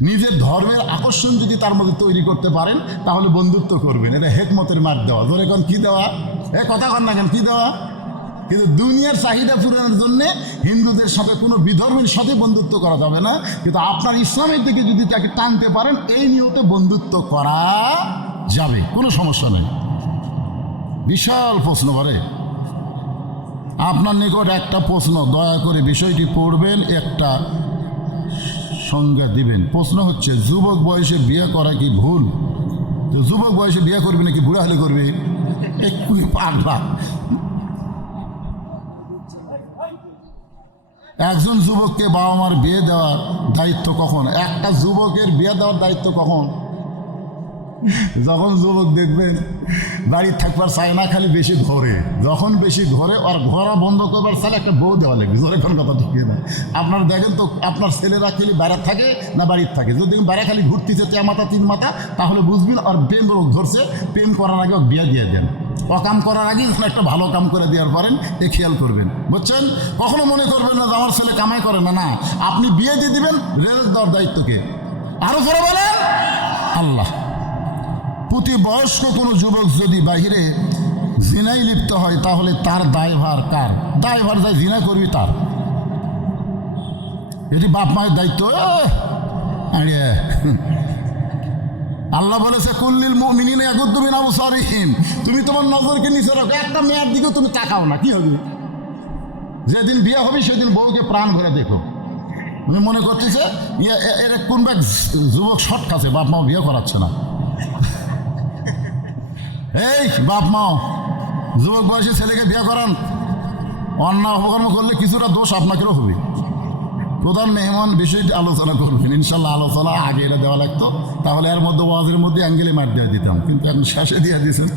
নিজের ধর্মের আকর্ষণ যদি তার মধ্যে তৈরি করতে পারেন, তাহলে বন্ধুত্ব করবেন। এটা হেকমতের মার দেওয়া। ধরে কোন, কি দেওয়া? এ কথা কন না কেন, কি দেওয়া? কিন্তু দুনিয়ার চাহিদা পূরণের জন্য হিন্দুদের সাথে কোনো বিধর্মের সাথে বন্ধুত্ব করা যাবে না। কিন্তু আপনার ইসলামের দিকে যদি তাকে টানতে পারেন, এই নিয়তে বন্ধুত্ব করা যাবে। কোনো সমস্যা নেই। বিশাল প্রশ্ন করে আপনার নিকট একটা প্রশ্ন। দয়া করে বিষয়টি পড়বেন। একটা সংজ্ঞা দিবেন। প্রশ্ন হচ্ছে, যুবক বয়সে বিয়ে করা কি ভুল? তো যুবক বয়সে বিয়ে করবে নাকি বুড়া হলে করবে? একটু পাগলা একজন যুবককে বাবা মার বিয়ে দেওয়ার দায়িত্ব কখন? একটা যুবকের বিয়ে দেওয়ার দায়িত্ব কখন? যখন যুবক দেখবেন, বাড়ি থাকবার চায় না, খালি বেশি ঘরে। যখন বেশি ঘরে আর ঘোরা বন্ধ করবার চাইলে একটা বউ দেওয়া লাগবে। জোরে কোন কথা ঢুকিয়ে না। আপনার দেখেন তো, আপনার ছেলেরা খালি বাইরে থাকে না বাড়ির থাকে? যদি বাইরে খালি ঘুরতেছে তে মাথা, তিন মাথা, তাহলে বুঝবেন আর প্রেম রোগ ধরছে। প্রেম করার আগে বিয়ে দিয়ে দেন। অকাম করার আগে একটা ভালো কাম করে দেওয়ার পারেন, এ খেয়াল করবেন। বুঝছেন? কখনো মনে করবেন না আমার ছেলে কামাই করে না না। আপনি বিয়ে দিয়ে দিবেন রেল দেওয়ার দায়িত্বকে আরও পরে বলেন, আল্লাহ। প্রতি বয়স্ক কোনো যুবক যদি বাহিরে জিনাই লিপ্ত হয় তাহলে তার দায়ভার কার? দায়ভার যাই জিনা করবি তার। এটি বাপ মায়ের দায়িত্ব আল্লাহ বলেছে কুল্লিল মুমিনিন ইয়াগুদ্দু মিন আবসারিহিম তুমি তোমার নজরকে নিচে রাখো একটা মেয়ের দিকে তুমি তাকাও না কি হবে? যেদিন বিয়ে হবে সেদিন বউকে প্রাণ ভরে দেখো। তুমি মনে করতেছে ইয়ে, এর কোন এক যুবক শর্ট আছে বাপ মা বিয়ে করাচ্ছে না। এই, বাপ মাও যুবক বয়সী ছেলেকে বিয়ে করান। অন্যায় অপকর্ম করলে কিছুটা দোষ আপনাকেও হবে। প্রধান মেহমান বিষয়টি আলোচনা করবেন। ইনশাল্লাহ আলোচনা আগে এটা দেওয়া লাগতো। তাহলে এর মধ্যে ওয়াজের মধ্যে অ্যাঙ্গেলে মার দিয়ে দিতাম। কিন্তু এখন শ্বাসে দিয়ে দিয়েছেন।